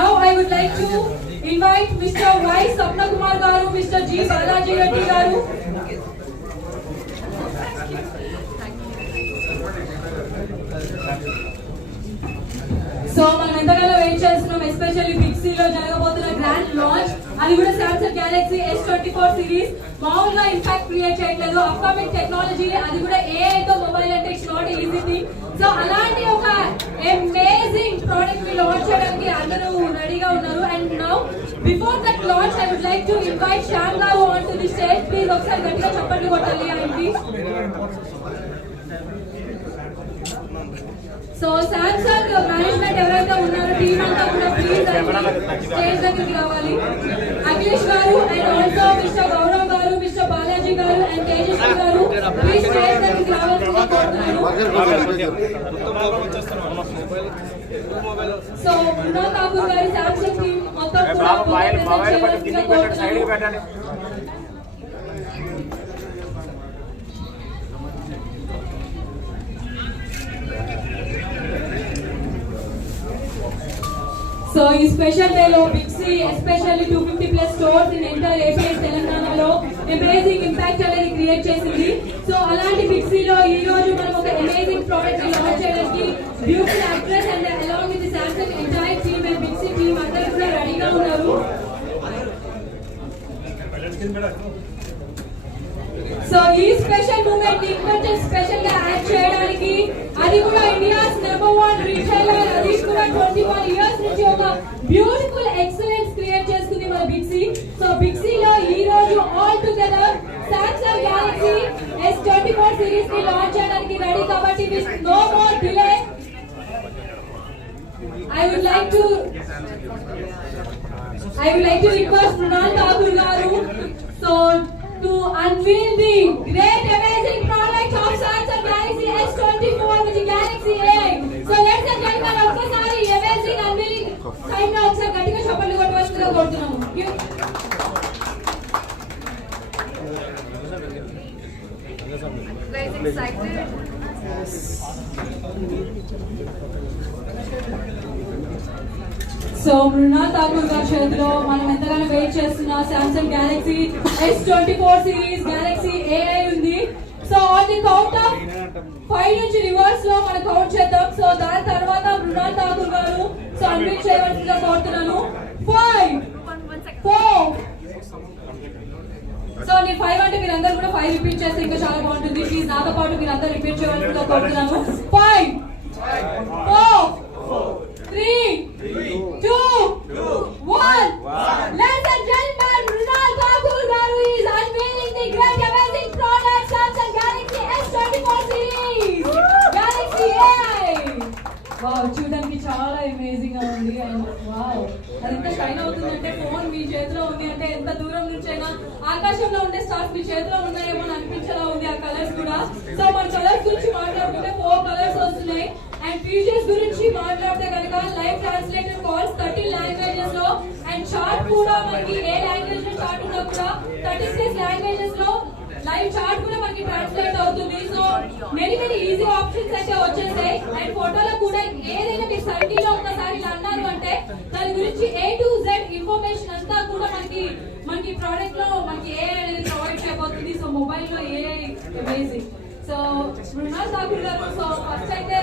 Now I would like to invite Mr. Y. Sapna Kumar Garu, Mr. G. Balaji Reddy Garu. So మనం ఎంతగానో వెయిట్ చేస్తున్నాం, especially big C లో జరగబోతున్న grand launch. అది కూడా Samsung Galaxy S24 series. మామూలుగా impact create చేయట్లేదు, upcoming technology, అది కూడా AI తో మొబైల్ అంటే it's not easy thing. So అలాంటి ఒక అమేజింగ్ ప్రోడక్ట్ ని లాంచ్ చేయడానికి అందరూ రెడీగా ఉన్నారు. And now before that launch I would like to invite Shyam garu on to the stage. Please ఒకసారి గట్టిగా చప్పట్లు కొట్టాలి ఆయనకి. సో సామ్సంగ్ మేనేజ్మెంట్ ఎవరైతే ఉన్నారో టీమ్ అంతా కూడా ప్లీజ్ స్టేజ్ దగ్గరికి రావాలి. అఖిలేష్ గారు అండ్ ఆల్సో మిస్టర్ గౌరవ్ గారు, మిస్టర్ బాలాజీ గారు అండ్ తేజస్వి గారు ప్లీజ్ స్టేజ్ దగ్గరికి రావాలని కోరుతున్నాను. సో మృణాల్ ఠాకూర్ గారి సామ్సంగ్ టీమ్ మొత్తం కూడా సో ఈ స్పెషల్ డే లో big C especially 250+ stores in entire AP తెలంగాణలో అమేజింగ్ ఇంపాక్ట్ అనేది క్రియేట్ చేసింది. సో అలాంటి బిగ్ సి లో ఈ రోజు మనం ఒక అమేజింగ్ ప్రోడక్ట్ ని లాంచ్ చేయడానికి beautiful actress and along with the Samsung entire team and big C team అందరూ కూడా రెడీగా ఉన్నారు. సో ఈ స్పెషల్ మూమెంట్ ని కొంచెం స్పెషల్ గా యాడ్ చేయడానికి, అది కూడా ఇండియాస్ #1 రీటైలర్, అది కూడా 21 ఇయర్స్ నుంచి ఒక బ్యూటిఫుల్ ఎక్సలెన్స్ క్రియేట్ చేస్తుంది మన big C. So big C లో ఈ రోజు all together Samsung Galaxy S24 series ని లాంచ్ చేయడానికి రెడీ. కాబట్టి with no more delay I would like to request Mrunal Thakur garu so to unveil the great amazing product of Samsung Galaxy S24 with the Galaxy AI. So let's gentlemen ఒక్కసారి amazing unveiling time లో ఒకసారి గట్టిగా చప్పట్లు కొట్టవలసిందిగా కోరుతున్నాము. Guys excited? So Mrunal Thakur గారి చేతిలో మనం ఎంతగానో వెయిట్ చేస్తున్న Samsung Galaxy S24 series Galaxy AI ఉంది. So on the count of 5 నుంచి రివర్స్ లో మనం కౌంట్ చేద్దాం. సో దాని తర్వాత మృణాల్ ఠాకూర్ గారు సో అన్వీల్ చేయవలసిందిగా కోరుతున్నాను. 5 4 సో నేను 5 అంటే మీరు అందరూ కూడా 5 రిపీట్ చేస్తే ఇంకా చాలా బాగుంటుంది. ప్లీజ్ నాతో పాటు మీరు అందరూ రిపీట్ చేయవలసిందిగా కోరుతున్నాను. 5 4 3 2 1 Ladies and gentlemen, Mrunal Thakur garu is unveiling the great amazing product Samsung Galaxy S24 series Galaxy AI. Wow, చూడడానికి చాలా అమేజింగ్ గా ఉంది. అండ్ వావ్, అది ఎంత షైన్ అవుతుందంటే ఫోన్ మీ చేతిలో ఉంది అంటే ఎంత దూరం నుంచి అయినా ఆకాశంలో ఉండే స్టార్స్ మీ చేతిలో ఉన్నాయేమో అని అనిపించేలా ఉంది ఆ కలర్స్ కూడా. సో మన కలర్స్ గురించి మాట్లాడుకుంటే 4 కలర్స్ వస్తున్నాయి. అండ్ ఫీచర్స్ గురించి మాట్లాడితే కనుక లైవ్ ట్రాన్స్లేటెడ్ కాల్స్ 30 లాంగ్వేజెస్ లో, అండ్ చార్ట్ కూడా మనకి ఏ లాంగ్వేజ్ లో చార్ట్ ఉన్నా కూడా 36 లాంగ్వేజెస్ లో లైవ్ చార్ట్ కూడా మనకి ట్రాన్స్లేట్ అవుతుంది. సో మెనీ ఈజీ ఆప్షన్స్ అయితే వచ్చేసాయి. అండ్ ఫోటోలో కూడా ఏదైనా మీరు సర్కిల్ లో ఒకసారి ఇలా అన్నారు అంటే దాని గురించి A to Z ఇన్ఫర్మేషన్ అంతా కూడా మనకి ప్రోడక్ట్ లో మనకి AI అనేది ప్రొవైడ్ చేయబోతుంది. సో మొబైల్ లో AI amazing. So Mrunal Thakur గారు, సో ఫస్ట్ అయితే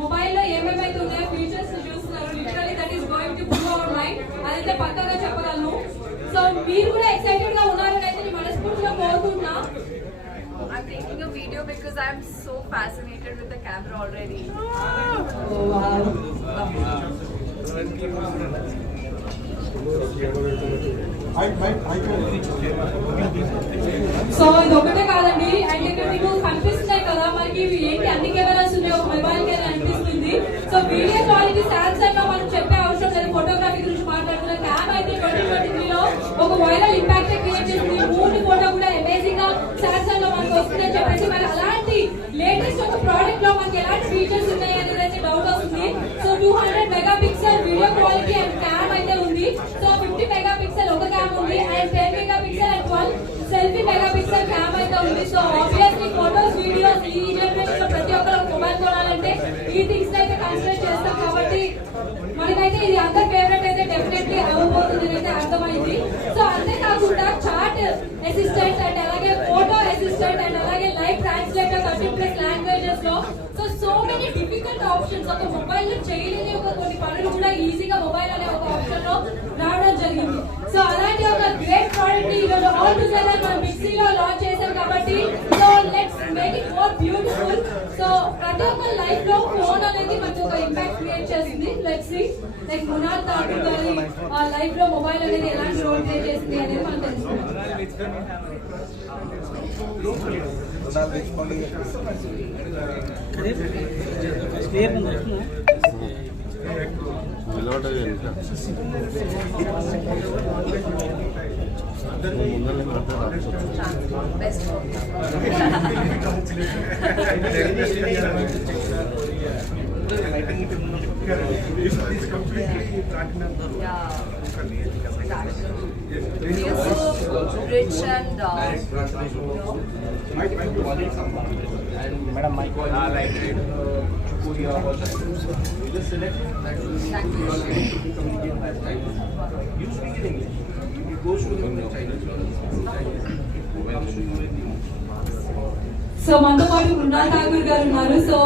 మొబైల్ లో ఏమేమైతే ఉన్నాయో ఫీచర్స్ చూస్తున్నారు. Literally that is going to blow our mind. అదైతే పక్కాగా చెప్పగలను. సో మీరు కూడా ఎక్సైటెడ్ గా ఉన్నారని అయితే నేను మనస్ఫూర్తిగా కోరుకుంటున్నా. I'm taking a video because I'm so fascinated with the camera already. Oh wow. So ఇది ఒకటే కాదండి. అండ్ ఇక్కడ మీకు కనిపిస్తున్నాయి కదా మనకి ఏంటి అన్ని కెమెరాస్ ఉన్నాయి ఒక మొబైల్ కెమెరా అనిపిస్తుంది. సో వీడియో క్వాలిటీ సామ్సంగ్ లో మనం చెప్పే అవసరం లేదు. ఫోటోగ్రఫీ గురించి మాట్లాడుతున్న క్యామ్ అయితే 2023 లో ఒక వైరల్ ఇంపాక్ట్ క్రియేట్ చేస్తుంది. మూడు ఫోటో కూడా అమేజింగ్ గా సామ్సంగ్ లో మనకు వస్తుందని చెప్పేసి మరి అలాంటి లేటెస్ట్ ఒక ప్రోడక్ట్ లో మనకి ఎలాంటి ఫీచర్స్ ఉన్నాయి అనేది అయితే డౌట్ వస్తుంది. సో 200 megapixel video quality and cam అయితే ఉంది. సో 50 మెగాపిక్సెల్ ఒక క్యామ్ ఉంది అండ్ 10 megapixel and 12 selfie megapixel cam అయితే ఉంది. సో ఆబ్వియస్లీ ఫోటోస్ వీడియోస్ ఈ జనరేషన్ లో ప్రతి ఒక్కరు మొబైల్ కొనాలంటే ఈ థింగ్స్ అయితే కన్సిడర్ చేస్తాం. కాబట్టి మనకైతే ఇది అందరి ఫేవరెట్ అయితే డెఫినెట్లీ అవ్వబోతుంది అయితే అర్థమైంది. సో అంతేకాకుండా చాట్ అసిస్టెంట్ అండ్ అలాగే ఫోటో అసిస్టెంట్ అండ్ అలాగే లైవ్ ట్రాన్స్లేటర్ 30+ లాంగ్వేజెస్ లో సో మెనీ డిఫికల్ట్ ఆప్షన్స్ ఒక మొబైల్ లో చేయలేని ఒక కొన్ని పనులు కూడా ఈజీగా మొబైల్ అనే ఒక ఆప్షన్ లో రావడం జరిగింది. సో అలాంటి ఒక గ్రేట్ ప్రోడక్ట్ ని ఈరోజు ఆల్ టుగెదర్ మనం మిక్సీలో లాంచ్ చేశాం కాబట్టి so let's make it more beautiful. So ప్రతి ఒక్క లైఫ్ లో ఫోన్ అనేది మనకు ఒక ఇంపాక్ట్ క్రియేట్ చేసింది. Let's see like Mrunal Thakur గారి లైఫ్ లో మొబైల్ అనేది ఎలాంటి రోల్ ప్లే చేసింది అనేది మనం తెలుసుకుందాం. Best work. He is so rich and Madam, my call like Chukuria or just select that. You speak in English. You go to the Chinese. So మనతో పాటు మృణాల్ ఠాకూర్ గారు ఉన్నారు. సో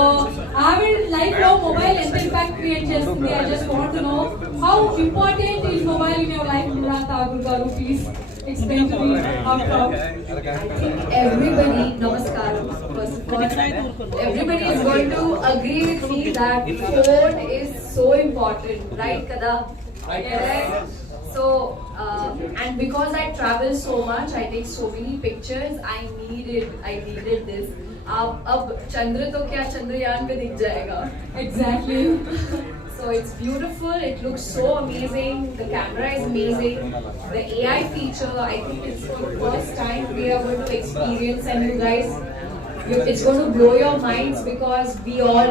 ఆవిడ లైఫ్ లో మొబైల్ ఎంత ఇంపాక్ట్ క్రియేట్ చేస్తుంది? I just want to know how important is mobile in your life. Mrunal Thakur గారు, please explain to me how proud. everybody, namaskaram, first of all, everybody is going to agree with me that phone is so important, right Kada? Right? So and because I travel so much, I take so many pictures, I needed this. अब चंद्र तो क्या चंद्रयान पे दिख जाएगा. Exactly. So it's beautiful, it looks so amazing, the camera is amazing, the AI feature, I think it's for the first time we are going to experience, and you guys, it's going to blow your minds because we all,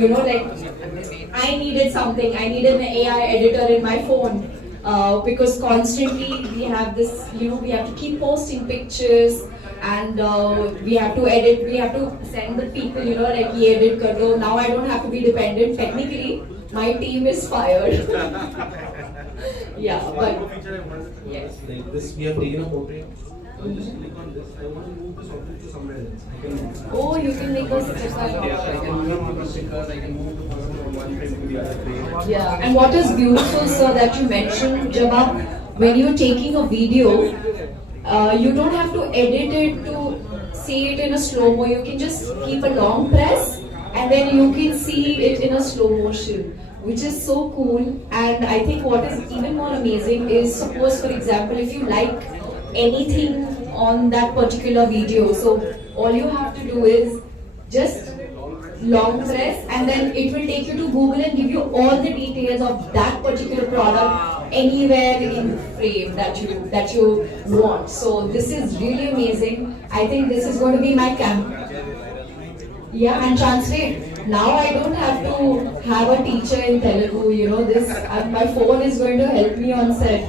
you know, like I needed something, I needed an AI editor in my phone because constantly we have this, you know, we have to keep posting pictures and we have to edit, we have to send the people, you know, like ye edit kar do. Now I don't have to be dependent. Technically my team is fired. Yeah, but yes, Like this, we have taken a portrait. Just click on this. I want to move this object to somewhere else. I can move this. oh, you can make those stickers. Yeah, I can move the stickers. I can move the person from one frame to the other frame. Yeah, and what is beautiful, sir, that you mentioned, Jaba, when you're taking a video, you don't have to edit it to see it in a slow-mo. You can just keep a long press and then you can see it in a slow motion, which is so cool. And I think what is even more amazing is, suppose for example, if you like anything on that particular video, so all you have to do is just long press and then it will take you to Google and give you all the details of that particular product anywhere in frame that you want. So this is really amazing. I think this is going to be my camp. Yeah, and translate. Now I don't have to have a teacher in Telugu, you know, this my phone is going to help me on set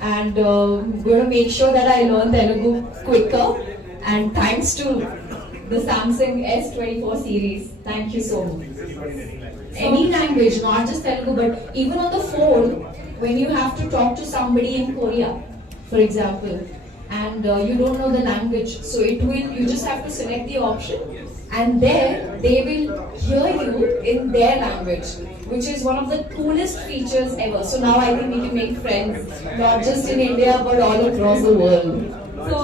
and going to make sure that I learn Telugu quicker, and thanks to the Samsung S24 series. Thank you so much. Any language, not just Telugu, but even on the phone, when you have to talk to somebody in Korea, for example, and you don't know the language, so you just have to select the option and there they will hear you in their language, which is one of the coolest features ever. So now I think we can make friends not just in India but all across the world. So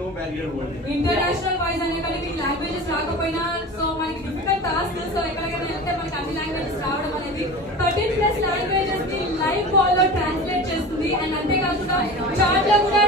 No barrier world. International wise అనే కానీ మీకు లాంగ్వేజెస్ రాకపోయినా సో మనకి difficult task. So ఎక్కడికైనా వెళ్తే మనకి అన్ని లాంగ్వేజెస్ రావడం అనేది 13+ లాంగ్వేజెస్ ని లైవ్ కాల్ లో ట్రాన్స్లేట్ చేస్తుంది. అండ్ అంతేకాకుండా చాట్ లో కూడా